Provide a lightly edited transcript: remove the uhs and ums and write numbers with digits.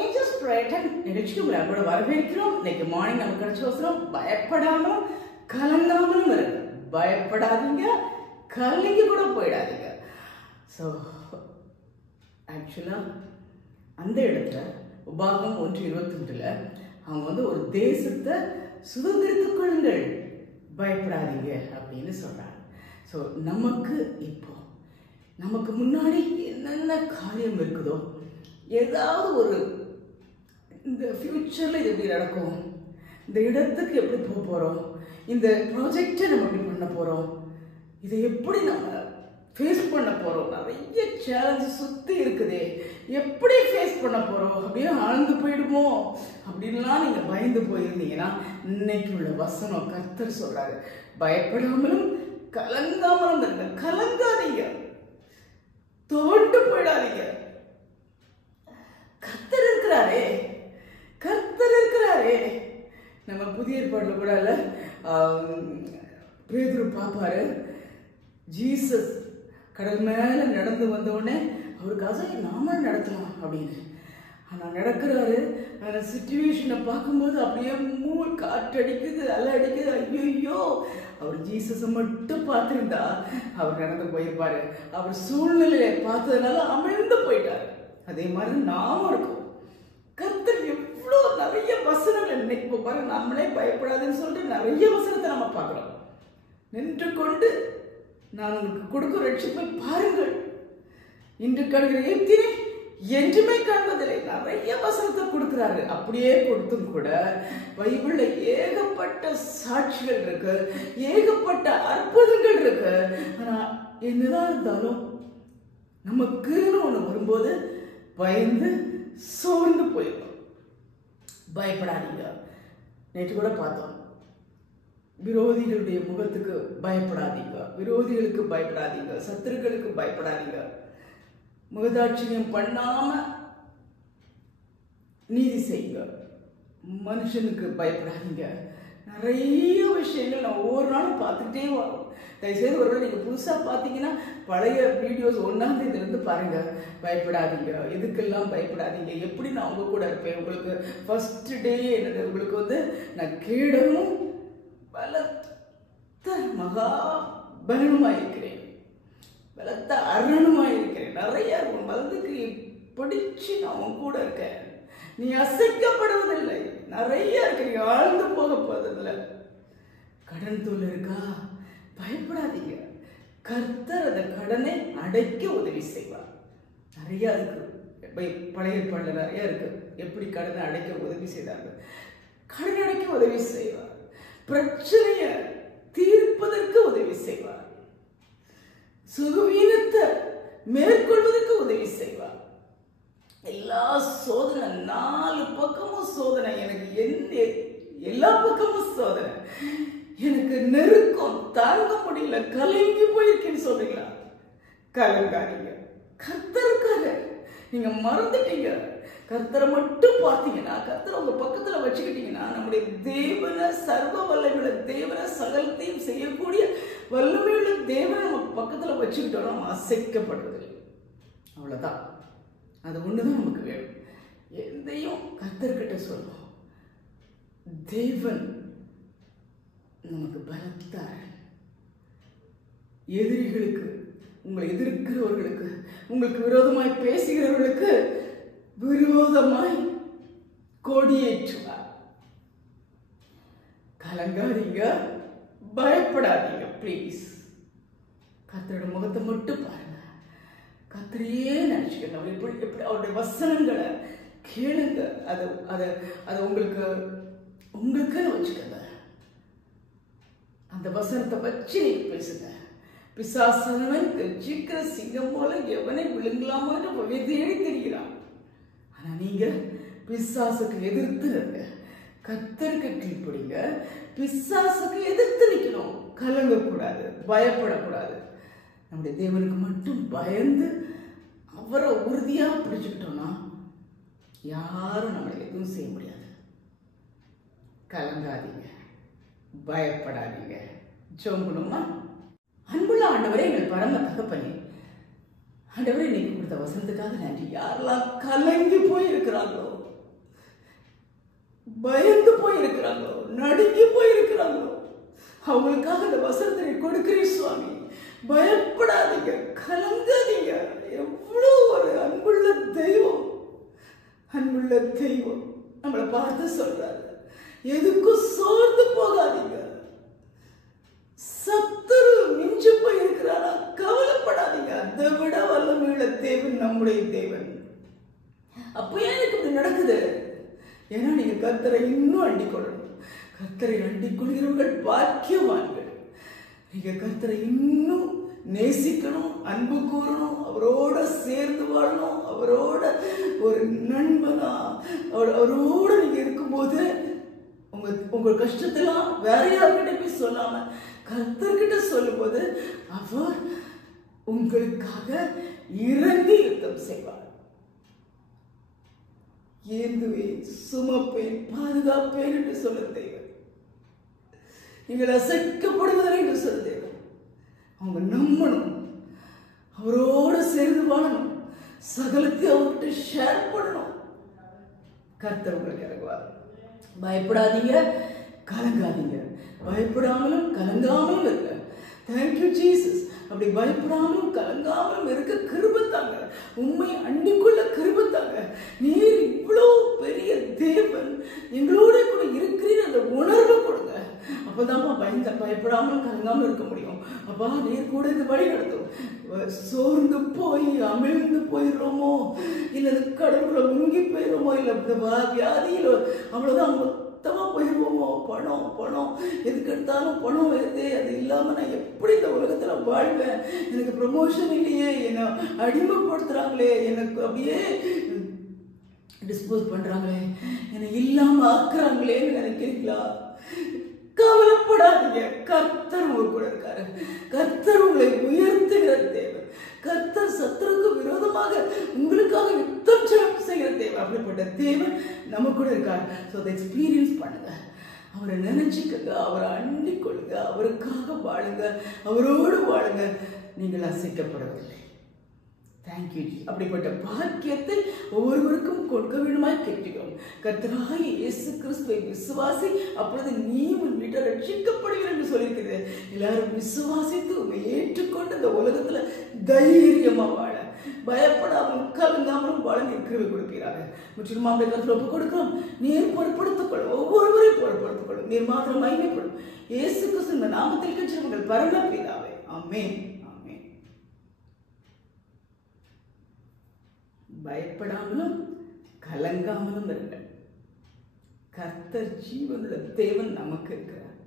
Angeles prayer time நிகழ்ச்சிக்கு உங்களை கூட வரவேற்கிறோம். இன்னைக்கு மார்னிங் நமக்கு கிடைச்ச அவசரம் பயப்படாமலும் கலங்காமலும் இருக்கு. பயப்படாதீங்க, கலங்கி கூட போயிடாதீங்க. ஸோ ஆக்சுவலாக அந்த இடத்துல உபாகம் 1:21 அவங்க ஒரு தேசத்தை சுதந்திரித்துக் கொள்ளுங்கள், பயப்படாதீங்க அப்படின்னு சொல்றாங்க. ஸோ நமக்கு இப்போ நமக்கு முன்னாடி என்னென்ன காரியம் இருக்குதோ, ஏதாவது ஒரு இந்த ஃபியூச்சரில் இது எப்படி நடக்கும், இந்த இடத்துக்கு எப்படி போக போகிறோம், இந்த ப்ராஜெக்டை நம்ம எப்படி பண்ண போகிறோம், இதை எப்படி நம்ம ஃபேஸ் பண்ண போகிறோம், நிறைய சேலஞ்சஸ் சுற்றி இருக்குதே, எப்படி ஃபேஸ் பண்ண போகிறோம், அப்படியே ஆழ்ந்து போயிடுமோ அப்படின்லாம் நீங்கள் பயந்து போயிருந்தீங்கன்னா இன்னைக்கு உள்ள வசனம் கர்த்தர் சொல்கிறாரு, பயப்படாமலும் கலங்காமலும் இருங்க. கலங்காதீங்க, தோண்டு போயிடாதீங்க. கர்த்தர் இருக்கிறாரே, கர்த்தர் இருக்கிறாரே. நம்ம புதிய ஏற்பாடுல கூட இல்ல பேதுரு பாப்பாரு, ஜீசஸ் கடல் மேல நடந்து வந்த உடனே அவருக்காக நாம நடத்தலாம் அப்படின்னு. ஆனா நடக்கிறாரு, அந்த சிச்சுவேஷனை பார்க்கும்போது அப்படியே மூள் காற்றடிக்குது, அலை அடிக்குது. ஐயோ, அவர் ஜீசஸை மட்டும் பார்த்துருந்தா அவர் நடந்து போயிருப்பாரு. அவர் சூழ்நிலையை பார்த்ததுனால அமிழ்ந்து போயிட்டாரு. அதே மாதிரி நாமும் இருக்கும். கர்த்தர் எவ்வளோ நிறைய வசனங்கள் இன்னைக்கு பாருங்க, நம்மளே பயப்படாதுன்னு சொல்லிட்டு நிறைய வசனத்தை நம்ம பார்க்குறோம். நின்று கொண்டு நான் உங்களுக்கு கொடுக்கும் ரட்சிப்பை பாருங்கள், இன்று காண்கிற ஏத்தினை என்றுமே காண்பதில்லை. நிறைய வசனத்தை கொடுக்கிறாரு. அப்படியே கொடுத்தும் கூட பைபிள்ல ஏகப்பட்ட சாட்சிகள் இருக்கு, ஏகப்பட்ட அற்புதங்கள் இருக்கு. ஆனா என்னதான் இருந்தாலும் நமக்குன்னு ஒண்ணு வரும்போது பயந்து சோர்ந்து போயிடும். பயப்படாதீங்க. நேற்று கூட பார்த்தோம், விரோதிகளுடைய முகத்துக்கு பயப்படாதீங்க, விரோதிகளுக்கு பயப்படாதீங்க, சத்துருக்களுக்கு பயப்படாதீங்க, முகதாட்சியம் பண்ணாம நீதி செய்யுங்க, மனுஷனுக்கு பயப்படாதீங்க. நிறைய விஷயங்கள் நான் ஒவ்வொரு நாளும் பார்த்துக்கிட்டே வரோம். தயவுசெய்து ஒருவேளை நீங்கள் புதுசாக பார்த்தீங்கன்னா பழைய வீடியோஸ் 1ஆம் தேதியிலேருந்து பாருங்க. பயப்படாதீங்க, எதுக்கெல்லாம் பயப்படாதீங்க, எப்படி நான் உங்க கூட இருப்பேன், உங்களுக்கு ஃபர்ஸ்ட் டே என்னது, உங்களுக்கு நான் கேடனும் பலத்த மகா பலனுமாயிருக்கிறேன், பலத்த அருணுமாயிருக்கிறேன். நிறைய வலதுக்கு படிச்சு நான் உன் கூட இருக்கேன், நீ அசைக்கப்படுவதில்லை. நிறைய இருக்கு, நீங்க ஆழ்ந்து போக போவதில்லை. கடன் தொல்லை இருக்கா, பயப்படாதீங்க. கர்த்தர் அந்த கடனை அடைக்க உதவி செய்வார். நிறைய இருக்கு, பழைய ஏற்பாடுல நிறைய இருக்கு, எப்படி கடனை அடைக்க உதவி செய்தாங்க. கடன் அடைக்க உதவி செய்வார், பிரச்சனைய தீர்ப்பதற்கு உதவி செய்வார், சுகவீனத்தை மேற்கொள்வதற்கு உதவி செய்வார். எல்லா சோதனை, 4 பக்கமும் சோதனை, எனக்கு எல்லா பக்கமும் சோதனை, எனக்கு நெருக்கம் தாங்க முடியல, கலங்கி போயிருக்கேன்னு சொல்றீங்களா? கலங்காதீங்க. கர்த்தருக்காக நீங்க மறந்துட்டீங்க. கர்த்தரை மட்டும் பார்த்தீங்கன்னா, கர்த்தரை உங்க பக்கத்துல வச்சுக்கிட்டீங்கன்னா, நம்முடைய தேவனை, சர்வ வல்லமையுள்ள தேவனை, சகலத்தையும் செய்யக்கூடிய வல்லமையுள்ள தேவனை நம்ம பக்கத்துல வச்சுக்கிட்டோம், நம்ம அசைக்கப்படுறது. அவ்வளவுதான், அது ஒண்ணுதான் நமக்கு வேணும். எதையும் கர்த்தர்கிட்ட சொல்லுவோம். தேவன் நமக்கு பலத்தார். எதிரிகளுக்கு, உங்களை எதிர்க்கிறவர்களுக்கு, உங்களுக்கு விரோதமாய் பேசுகிறவர்களுக்கு விரோதமாய் கொடியேற்றுவார். கலங்காதீங்க, பயப்படாதீங்க. பிளீஸ் கர்த்தரோட முகத்தை மட்டும் பாருங்க, கர்த்தரையே நினைச்சுக்கங்க. எப்படி அவருடைய வசனங்களை கேளுங்க, அது உங்களுக்குன்னு வச்சுக்கங்க. அந்த வசனத்தை வச்சு நீங்க பேசுங்க. பிசாசனவன் கர்ஜிக்கிற சிங்கம் போல எவனை விழுங்கலாமான்னு தேடி தெரிகிறான். ஆனா நீங்க பிசாசுக்கு எதிர்த்து இருங்க, கர்த்தருக்கு கீழ்ப்படிங்க. பிசாசுக்கு எதிர்த்து நிக்கணும், கலங்கக்கூடாது, பயப்படக்கூடாது. நம்முடைய தேவனுக்கு மட்டும் பயந்து அவரை உறுதியா பிடிச்சுக்கிட்டோம்னா யாரும் நம்மளை எதுவும் செய்ய முடியாது. கலங்காதீங்க, பயப்படாதீங்க. ஜெபம் பண்ணுமா? அன்புள்ள ஆண்டவரே, எங்கள் பரம தகப்பனே, ஆண்டவரே, நீங்க கொடுத்த வசனத்துக்காக நன்றி. யாரெல்லாம் கலங்கி போயிருக்கிறாங்களோ, பயந்து போயிருக்கிறாங்களோ, நடுங்கி போயிருக்கிறாங்களோ, அவங்களுக்காக இந்த வசனத்தை கொடுக்கிறேன் சுவாமி. பயப்படாதீங்க, கலங்காதீங்க. எவ்வளோ ஒரு அன்புள்ள தெய்வம், அன்புள்ள தெய்வம் நம்மளை பார்த்து சொல்றாரு, எதுக்கும் சோர்ந்து போகாதீங்க. சத்துரு மிஞ்சு போயிருக்கிறாரா, கவலைப்படாதீங்க. அதை விட வல்லமையுள்ள தேவன் நம்முடைய தேவன். அப்ப எனக்கு இப்படி நடக்குது, ஏன்னா நீங்க கர்த்தரை இன்னும் அண்டிக் கொள்ளணும். கர்த்தரை அண்டிக் கொள்கிறவர்கள் பாக்கியவான்கள். நீங்க கர்த்தரை இன்னும் நேசிக்கணும், அன்பு கூறணும், அவரோட சேர்ந்து வாழணும், அவரோட ஒரு நண்பனா அவரோட நீங்க இருக்கும்போது உங்க கஷ்டத்தெல்லாம் வேற யார்கிட்ட போய் சொல்லாம கர்த்தர்கிட்ட சொல்லும் போது அவர் உங்களுக்காக இறங்கி யுத்தம் செய்வார். ஏந்துவேன், சுமப்பேன், பாதுகாப்பேன் என்று சொல்ல தேவன். நீங்கள் அசைக்கப்படுவதில்லை என்று சொல்ல தேவன். அவங்க நம்பணும், அவரோட சேர்ந்து வாழணும், சகலத்தையும் அவர்கிட்ட ஷேர் பண்ணணும். கர்த்தர் உங்களுக்கு இறங்குவார். பயப்படாதீங்க, கலங்காதீங்க. பயப்படாமலும் கலங்காமலும் இருக்க. Thank you Jesus. அப்படி பயப்படாமலும் கலங்காமலும் இருக்க கிருபை தாங்க, உண்மை அண்டிக்குள்ள கிருபை தாங்க. நீர் இவ்வளோ பெரிய தேவன், எங்களோட கூட இருக்கிறீர் அந்த உணர்வை கொடுங்க. அப்பதாம்மா பயப்படாமல் கலங்காமல் இருக்க முடியும். அப்பா நீர் கூட இந்த வழி நடத்தும். சோர்ந்து போய் அமிழ்ந்து போயிடுறோமோ, இல்லை கடவுளை முங்கி போயிடுவோமோ, இல்லை வியாதியில் அவ்வளோதான் மொத்தமா போயிடுவோமோ, பணம் பணம் எதுக்கு எடுத்தாலும் பணம் வருது, அது இல்லாம நான் எப்படி இந்த உலகத்துல வாழ்வேன், எனக்கு ப்ரமோஷன் இல்லையே, என்னை அடிமைப்படுத்துறாங்களே, எனக்கு அப்படியே டிஸ்போஸ் பண்றாங்களே, என்னை இல்லாம ஆக்குறாங்களேன்னு நினைக்கிறீங்களா? கவலைப்படாதீங்க, கர்த்தர் உங்க கூட இருக்காரு. கர்த்தர் உங்களை உயர்த்துகிற தேவன். கர்த்தர் சத்துருக்கு விரோதமாக உங்களுக்காக யுத்தம் செய்கிற தேவன். அப்படிப்பட்ட தேவன் நம்ம கூட இருக்காரு. ஸோ அதை எக்ஸ்பீரியன்ஸ் பண்ணுங்க, அவரை நினைச்சுக்கங்க, அவரை அண்டிக் கொள்ளுங்க, அவருக்காக வாழுங்க, அவரோடு வாழுங்க. நீங்கள் அசைக்கப்படவில்லை. தேங்க்யூ. அப்படிப்பட்ட பாக்கியத்தை ஒவ்வொருவருக்கும் கொடுக்க வேண்டுமாய் கேட்கிறோம். கர்த்தராகிய இயேசு கிறிஸ்துவை விசுவாசி, அப்பொழுது நீ உன் வீட்டை ரட்சிக்கப்படுவீர் என்று சொல்லியிருக்கிறது. எல்லாரும் விசுவாசித்து உண்மை ஏற்றுக்கொண்டு இந்த உலகத்துல தைரியமா வாழ, பயப்படாமல் கலங்காமலும் வாழ கிருபை கொடுக்கிறாங்க. முற்றிலும் அவருடைய கருத்தில் ஒப்புக் கொடுக்கிறோம். நீர் பொறுப்படுத்திக் கொள்ளும், ஒவ்வொருவரையும் பொறுப்படுத்திக் கொள்ளும். நீர் மாத்திரம் மகிமைப்படும். இயேசு கிறிஸ்து இந்த நாமத்தில் கட்சிகள் பரம பிதாவே. ஆமென். பயப்படாமலும் கலங்காமலும் இருங்கள். கர்த்தர் ஜீவனுள்ள தேவன் நமக்கு இருக்கிறார்.